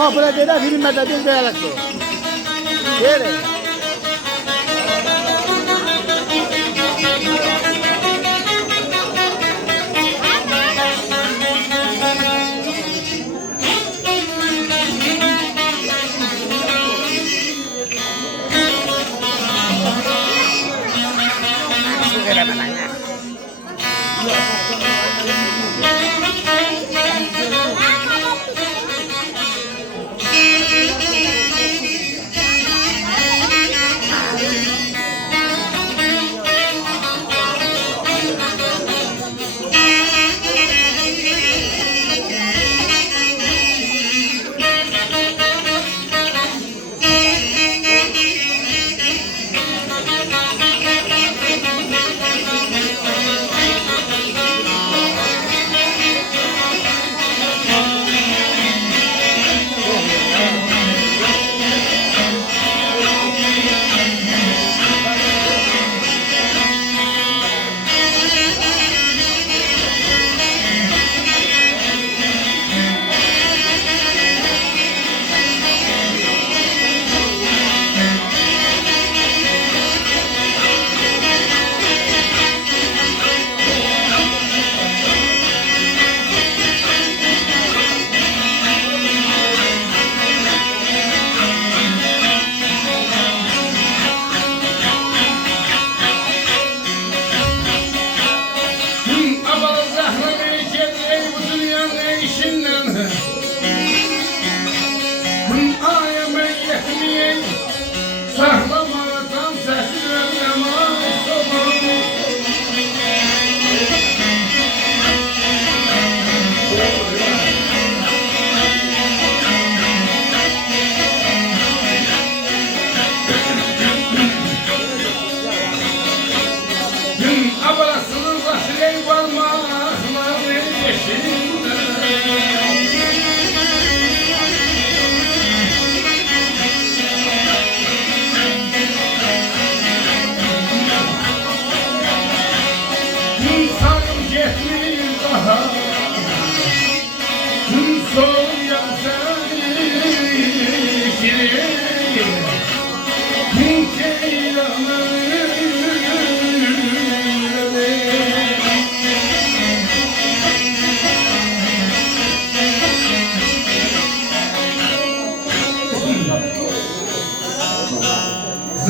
Kapıda dedi filmde biz de yalıktı. Yere.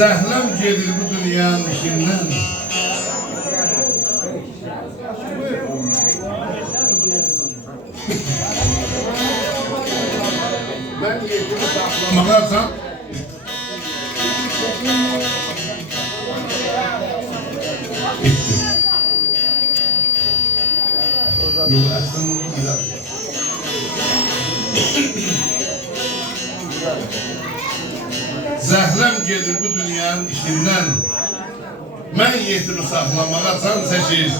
Zəhləm gedir bu dünyanın işindən. Ben yetimi saklamalıysam yok aslında güzel. Zəhləm gedir bu dünyanın işindən. Mən yetimi saxlamağa can çəkir.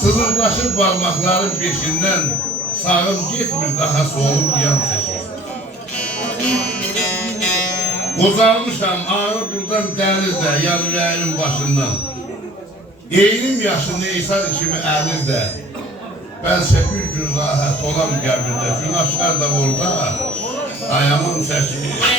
Sızıldaşır parmaqların peşindən. Sağım getmir daha solum yan çəkir. Qozalmışam ağır buradan dəlir də yan ürəyin başından. Eynim yaşını İsa kimi əlir də. Bəlkə bir gün rahat olam qəbirdə. Günahkar da orada ayağımın çəkir.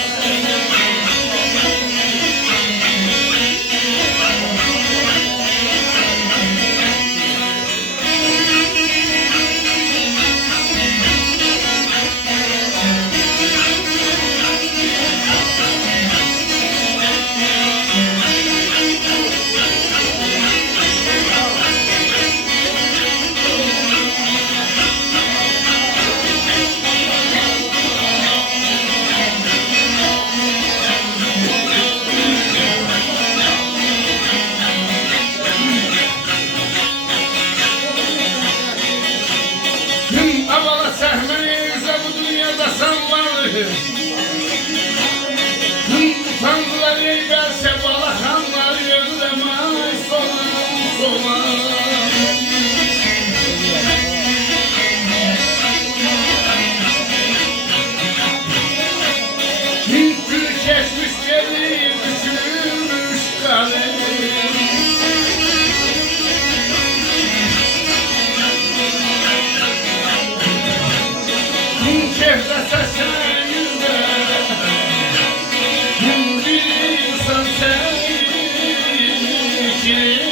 Hasanları Tanrılar eylerse balakanlar yönlemez sola Gül kesmiş gelir düşürmüş kalem Çehrese sen yüzde bir insan sen ki